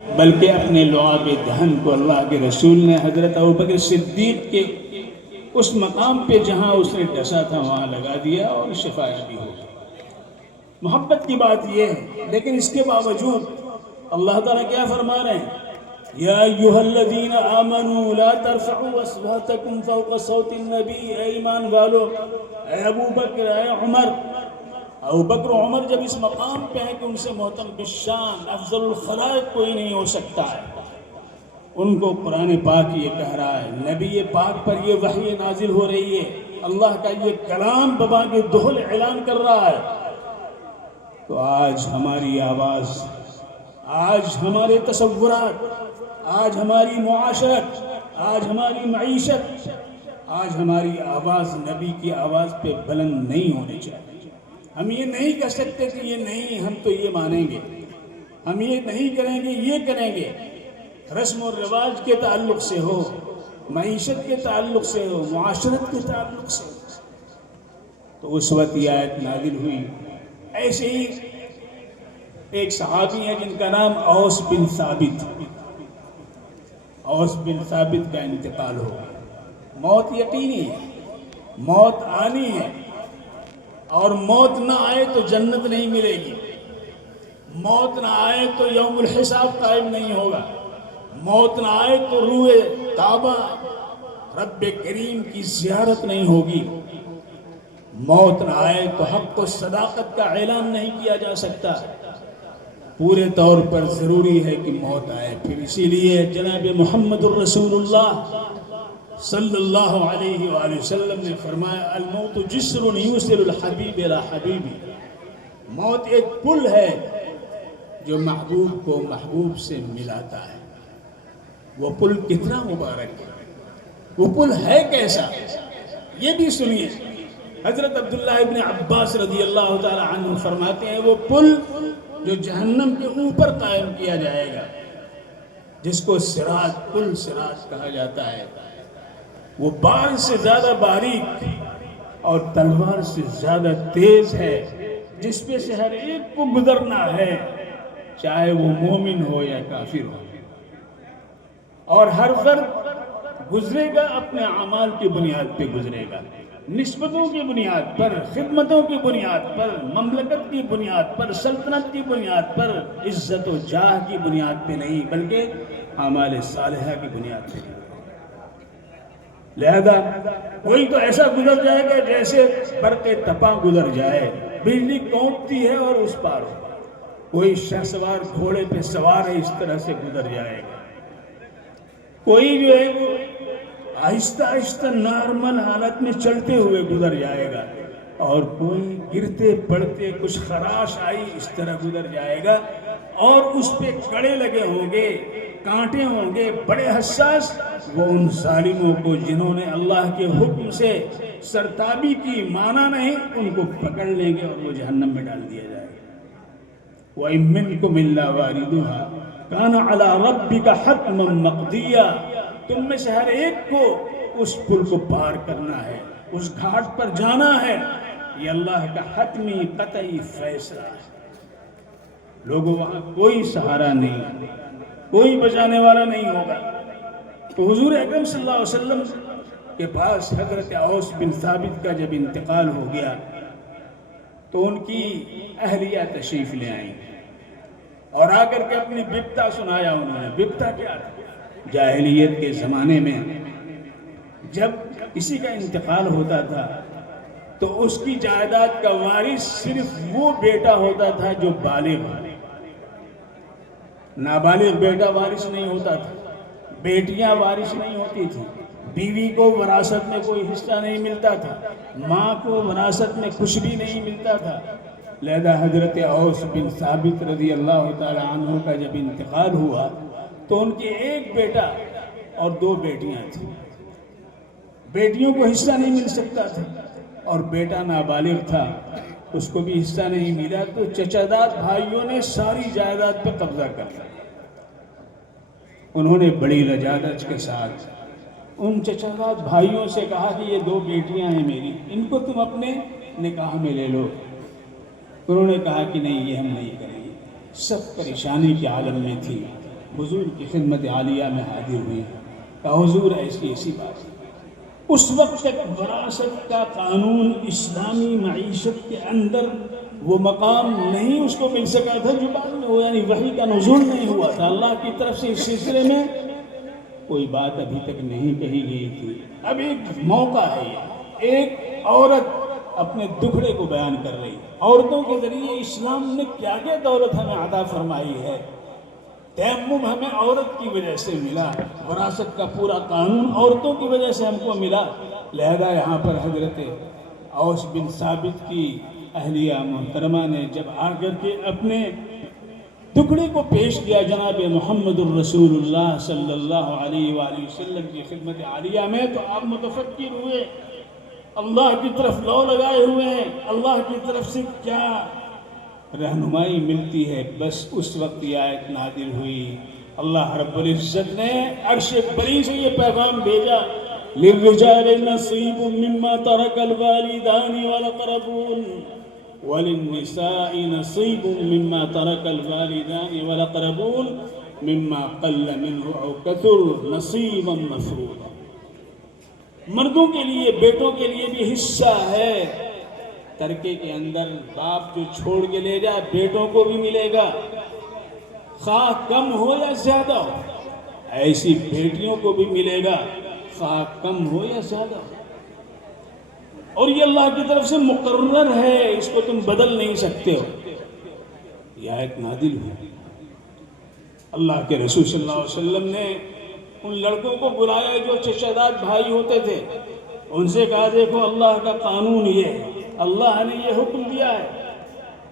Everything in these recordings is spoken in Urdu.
بلکہ اپنے لعاب دہن کو اللہ کے رسول نے حضرت ابوبکر صدیق کے اس مقام پہ جہاں اس نے ڈسا تھا وہاں لگا دیا اور شفاعت بھی ہو گئی۔ محبت کی بات یہ ہے، لیکن اس کے باوجود اللہ تعالیٰ کیا فرما رہے ہیں؟ یا ایھا الذین آمنوا لا ترفعوا اصواتکم فوق صوت النبی، اے ایمان والو، اے ابو بکر، اے عمر۔ ابو بکر و عمر جب اس مقام پہ ہیں کہ ان سے محترم بالشان افضل الخلائق کوئی نہیں ہو سکتا ہے، ان کو قرآن پاک یہ کہہ رہا ہے، نبی پاک پر یہ وحی نازل ہو رہی ہے، اللہ کا یہ کلام ببا کے دہل اعلان کر رہا ہے، تو آج ہماری آواز، آج ہمارے تصورات، آج ہماری معاشرت، آج ہماری معیشت، آج ہماری آواز نبی کی آواز پہ بلند نہیں ہونی چاہیے۔ ہم یہ نہیں کہہ سکتے کہ یہ نہیں، ہم تو یہ مانیں گے، ہم یہ نہیں کریں گے، یہ کریں گے۔ رسم و رواج کے تعلق سے ہو، معیشت کے تعلق سے ہو، معاشرت کے تعلق سے ہو، تو اس وقت یہ آیت نازل ہوئی۔ ایسے ہی ایک صحابی ہیں جن کا نام اوس بن ثابت، اوس بن ثابت کا انتقال ہو گیا۔ موت یقینی ہے، موت آنی ہے، اور موت نہ آئے تو جنت نہیں ملے گی، موت نہ آئے تو یوم الحساب قائم نہیں ہوگا، موت نہ آئے تو روح کعبہ رب کریم کی زیارت نہیں ہوگی، موت نہ آئے تو حق و صداقت کا اعلان نہیں کیا جا سکتا۔ پورے طور پر ضروری ہے کہ موت آئے۔ پھر اسی لیے جناب محمد الرسول اللہ صلی اللہ علیہ وآلہ وسلم نے فرمایا، الموت جسر یوصل الحبیب الی حبیبی، موت ایک پل ہے جو محبوب کو محبوب سے ملاتا ہے۔ وہ پل کتنا مبارک ہے، وہ پل ہے کیسا، یہ بھی سنیے۔ حضرت عبداللہ ابن عباس رضی اللہ تعالی عنہ فرماتے ہیں، وہ پل جو جہنم کے اوپر قائم کیا جائے گا، جس کو صراط، پل صراط کہا جاتا ہے، وہ بار سے زیادہ باریک اور تلوار سے زیادہ تیز ہے، جس پہ سے ہر ایک کو گزرنا ہے، چاہے وہ مومن ہو یا کافر ہو، اور ہر فرد گزرے گا اپنے اعمال کی بنیاد پہ گزرے گا، نسبتوں کی بنیاد پر، خدمتوں کی بنیاد پر، مملکت کی بنیاد پر، سلطنت کی بنیاد پر، عزت و جاہ کی بنیاد پہ نہیں، بلکہ اعمال صالحہ کی بنیاد پہ۔ لہذا کوئی تو ایسا گزر جائے گا جیسے برق تپاں گزر جائے، بجلی کونپتی ہے اور اس پار ہو، کوئی شہسوار گھوڑے پہ سوار ہے، اس طرح سے گزر جائے گا، کوئی جو ہے وہ آہستہ آہستہ نارمل حالت میں چلتے ہوئے گزر جائے گا، اور کوئی گرتے پڑتے کچھ خراش آئی اس طرح گزر جائے گا، اور اس پہ کڑے لگے ہوں گے، کانٹے ہوں گے بڑے حساس، وہ ان ظالموں کو جنہوں نے اللہ کے حکم سے سرتابی کی مانا نہیں، ان کو پکڑ لیں گے اور وہ جہنم میں ڈال دیا جائے گا۔ وَإِن مِّنكُمْ إِلَّا وَارِدُهَا كَانَ عَلَىٰ رَبِّكَ حَتْمًا مَّقْضِيًّا، تم میں سے ہر ایک کو اس پل کو پار کرنا ہے، اس گھاٹ پر جانا ہے، یہ اللہ کا حتمی قطعی فیصلہ ہے۔ لوگوں، وہاں کوئی سہارا نہیں، کوئی بچانے والا نہیں ہوگا۔ تو حضور اکرم صلی اللہ علیہ وسلم کے پاس حضرت اوس بن ثابت کا جب انتقال ہو گیا تو ان کی اہلیہ تشریف لے آئیں اور آ کر کے اپنی بپتا سنایا انہوں نے۔ بپتا کیا تھا؟ جاہلیت کے زمانے میں جب کسی کا انتقال ہوتا تھا تو اس کی جائیداد کا وارث صرف وہ بیٹا ہوتا تھا جو بالغ ہو، نابالغ بیٹا وارث نہیں ہوتا تھا، بیٹیاں وارث نہیں ہوتی تھی، بیوی کو وراثت میں کوئی حصہ نہیں ملتا تھا، ماں کو وراثت میں کچھ بھی نہیں ملتا تھا۔ لہذا حضرت اوس بن ثابت رضی اللہ تعالی عنہ کا جب انتقال ہوا تو ان کے ایک بیٹا اور دو بیٹیاں تھیں، بیٹیوں کو حصہ نہیں مل سکتا تھا اور بیٹا نابالغ تھا، اس کو بھی حصہ نہیں ملا، تو چچاداد بھائیوں نے ساری جائیداد پہ قبضہ کر لیا۔ انہوں نے بڑی لجاجت کے ساتھ ان چچاداد بھائیوں سے کہا کہ یہ دو بیٹیاں ہیں میری، ان کو تم اپنے نکاح میں لے لو۔ انہوں نے کہا کہ نہیں، یہ ہم نہیں کریں گے۔ سب پریشانی کے عالم میں تھی، حضور کی خدمت عالیہ میں حاضر ہوئی، کہا حضور ایسی ایسی بات ہے۔ اس وقت تک وراثت کا قانون اسلامی معیشت کے اندر وہ مقام نہیں اس کو مل سکا تھا جو بعد میں ہوا، یعنی وحی کا نزول نہیں ہوا تھا اللہ کی طرف سے۔ اس سلسلے میں کوئی بات ابھی تک نہیں کہی گئی تھی۔ اب ایک موقع ہے، یہ ایک عورت اپنے دکھڑے کو بیان کر رہی ہے۔ عورتوں کے ذریعے اسلام نے کیا کیا دولت ہمیں عطا فرمائی ہے۔ تیمم ہمیں عورت کی وجہ سے ملا، وراثت کا پورا قانون عورتوں کی وجہ سے ہم کو ملا۔ لہذا یہاں پر حضرت اوس بن ثابت کی اہلیہ محترمہ نے جب آ کر کے اپنے ٹکڑے کو پیش کیا جناب محمد الرسول اللہ صلی اللہ علیہ وآلہ وسلم کی خدمت عالیہ میں، تو آپ متفکر ہوئے، اللہ کی طرف لو لگائے ہوئے ہیں، اللہ کی طرف سے کیا رہنمائی ملتی ہے۔ بس اس وقت یہ آیت نازل ہوئی، اللہ رب العزت نے عرش بری سے یہ پیغام بھیجا، للرجال نصیب مما ترک الوالدان والاقربون وللنساء نصیب مما ترک الوالدان والاقربون مما قل منه او کثر نصیبا مفروضا۔ مردوں کے لیے، بیٹوں کے لیے بھی حصہ ہے ترکے کے اندر۔ باپ جو چھوڑ کے لے جائے بیٹوں کو بھی ملے گا، خواہ کم ہو یا زیادہ ہو، ایسی بیٹیوں کو بھی ملے گا، خواہ کم ہو یا زیادہ ہو۔ اور یہ اللہ کی طرف سے مقرر ہے، اس کو تم بدل نہیں سکتے ہو۔ یہ آیت نازل ہوئی، اللہ کے رسول صلی اللہ علیہ وسلم نے ان لڑکوں کو بلایا جو چچاداد بھائی ہوتے تھے، ان سے کہا دیکھو اللہ کا قانون یہ ہے، اللہ نے یہ حکم دیا ہے۔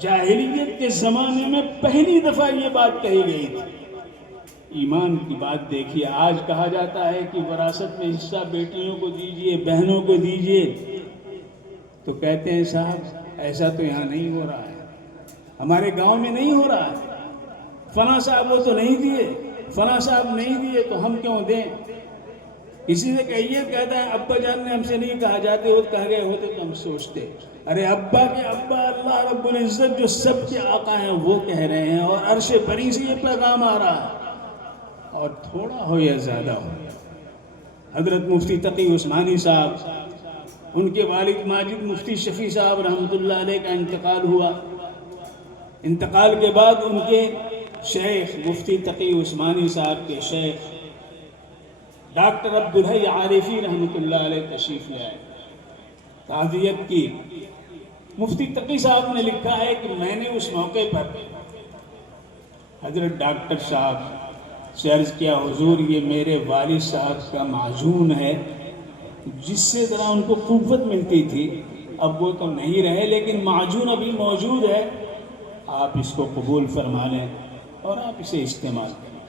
جاہلیت کے زمانے میں پہلی دفعہ یہ بات کہی گئی تھی۔ ایمان کی بات دیکھیے، آج کہا جاتا ہے کہ وراثت میں حصہ بیٹیوں کو دیجئے، بہنوں کو دیجئے، تو کہتے ہیں صاحب ایسا تو یہاں نہیں ہو رہا ہے، ہمارے گاؤں میں نہیں ہو رہا ہے، فلاں صاحب وہ تو نہیں دیے، فلاں صاحب نہیں دیے تو ہم کیوں دیں۔ کسی سے کہیے، کہتا ہے ابا جان نے ہم سے نہیں کہا، جاتے ہوتے کہہ گئے ہوتے تو ہم سوچتے۔ ارے ابا کے ابا اللہ رب العزت جو سب کے آقا ہیں وہ کہہ رہے ہیں، اور عرش بری سے یہ پیغام آ رہا ہے، اور تھوڑا ہو یا زیادہ ہو۔ حضرت مفتی تقی عثمانی صاحب، ان کے والد ماجد مفتی شفیع صاحب رحمۃ اللہ علیہ کا انتقال ہوا۔ انتقال کے بعد ان کے شیخ مفتی تقی عثمانی صاحب کے شیخ ڈاکٹر عبدالحی عارفی رحمۃ اللہ علیہ تشریف لے آئے، تعزیت کی۔ مفتی تقی صاحب نے لکھا ہے کہ میں نے اس موقع پر حضرت ڈاکٹر صاحب سے عرض کیا، حضور یہ میرے والد صاحب کا معجون ہے، جس سے ذرا ان کو قوت ملتی تھی، اب وہ تو نہیں رہے، لیکن معجون ابھی موجود ہے، آپ اس کو قبول فرما لیں اور آپ اسے استعمال کریں۔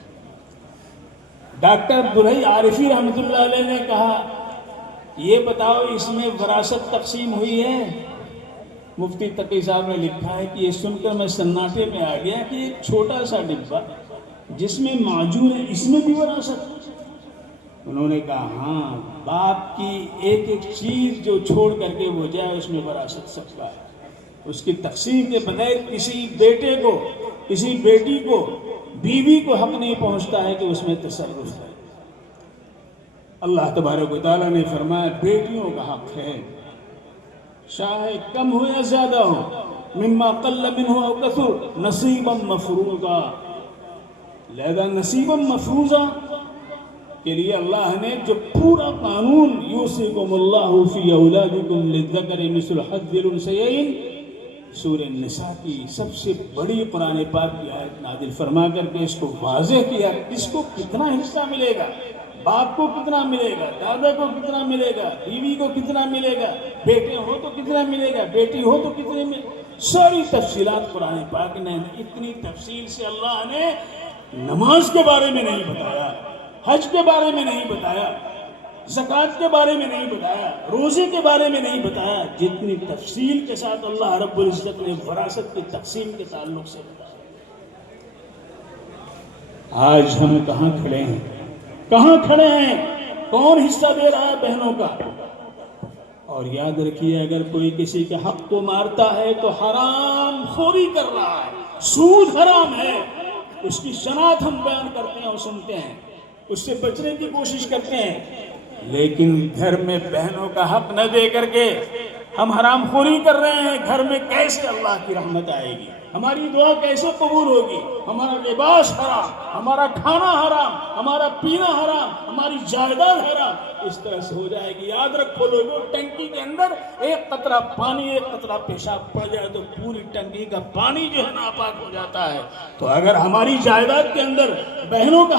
ڈاکٹر عبدالحی عارفی رحمۃ اللہ علیہ نے کہا، یہ بتاؤ اس میں وراثت تقسیم ہوئی ہے؟ مفتی تقی صاحب نے لکھا ہے کہ یہ سن کر میں سناٹے میں آ گیا کہ ایک چھوٹا سا ڈبہ جس میں معجون ہے، اس میں بھی وراثت؟ انہوں نے کہا ہاں، باپ کی ایک ایک چیز جو چھوڑ کر کے وہ جائے اس میں وراثت سب کا ہے۔ اس کی تقسیم کے بغیر کسی بیٹے کو، کسی بیٹی کو، بیوی کو حق نہیں پہنچتا ہے کہ اس میں تصرف ہے۔ اللہ تبارک و تعالیٰ نے فرمایا بیٹیوں کا حق ہے، چاہے کم ہو یا زیادہ ہو، مما قل منہ او کثر نصیبا مفروضا۔ لہذا نصیبا مفروضا کے لیے اللہ نے جو پورا قانون، یوصیکم اللہ فی اولادکم للذکر مثل حظ الانثیین، سورہ النساء کی سب سے بڑی قرآن پاک کی آیت نازل فرما کر کے اس کو واضح کیا، کس کو کتنا حصہ ملے گا، باپ کو کتنا ملے گا، دادا کو کتنا ملے گا، بیوی کو کتنا ملے گا، بیٹے ہو تو کتنا ملے گا، بیٹی ہو تو کتنے ملے گا۔ ساری تفصیلات قرآن پاک نے، اتنی تفصیل سے اللہ نے نماز کے بارے میں نہیں بتایا، حج کے بارے میں نہیں بتایا، زکوٰۃ کے بارے میں نہیں بتایا، روزے کے بارے میں نہیں بتایا، جتنی تفصیل کے ساتھ اللہ رب العزت نے وراثت کی تقسیم کے تعلق سے بتایا۔ آج ہم کہاں کھڑے ہیں؟ کہاں کھڑے ہیں؟ کون حصہ دے رہا ہے بہنوں کا؟ اور یاد رکھیے، اگر کوئی کسی کے حق کو مارتا ہے تو حرام خوری کر رہا ہے، سود حرام ہے، اس کی شناخت ہم بیان کرتے ہیں اور سنتے ہیں، اس سے بچنے کی کوشش کرتے ہیں، لیکن گھر میں بہنوں کا حق نہ دے کر کے ہم حرام خوری کر رہے ہیں۔ گھر میں کیسے اللہ کی رحمت آئے گی؟ ہماری دعا کیسے قبول ہوگی؟ ہمارا لباس حرام، ہمارا کھانا حرام، ہمارا پینا حرام، ہماری جائیداد حرام، اس طرح سے ہو جائے گی۔ یاد رکھو لوگوں، ٹنکی کے اندر ایک قطرہ پانی، ایک قطرہ پیشاب پڑ جائے تو پوری ٹنکی کا پانی جو ہے ناپاک ہو جاتا ہے۔ تو اگر ہماری جائیداد کے اندر بہنوں کا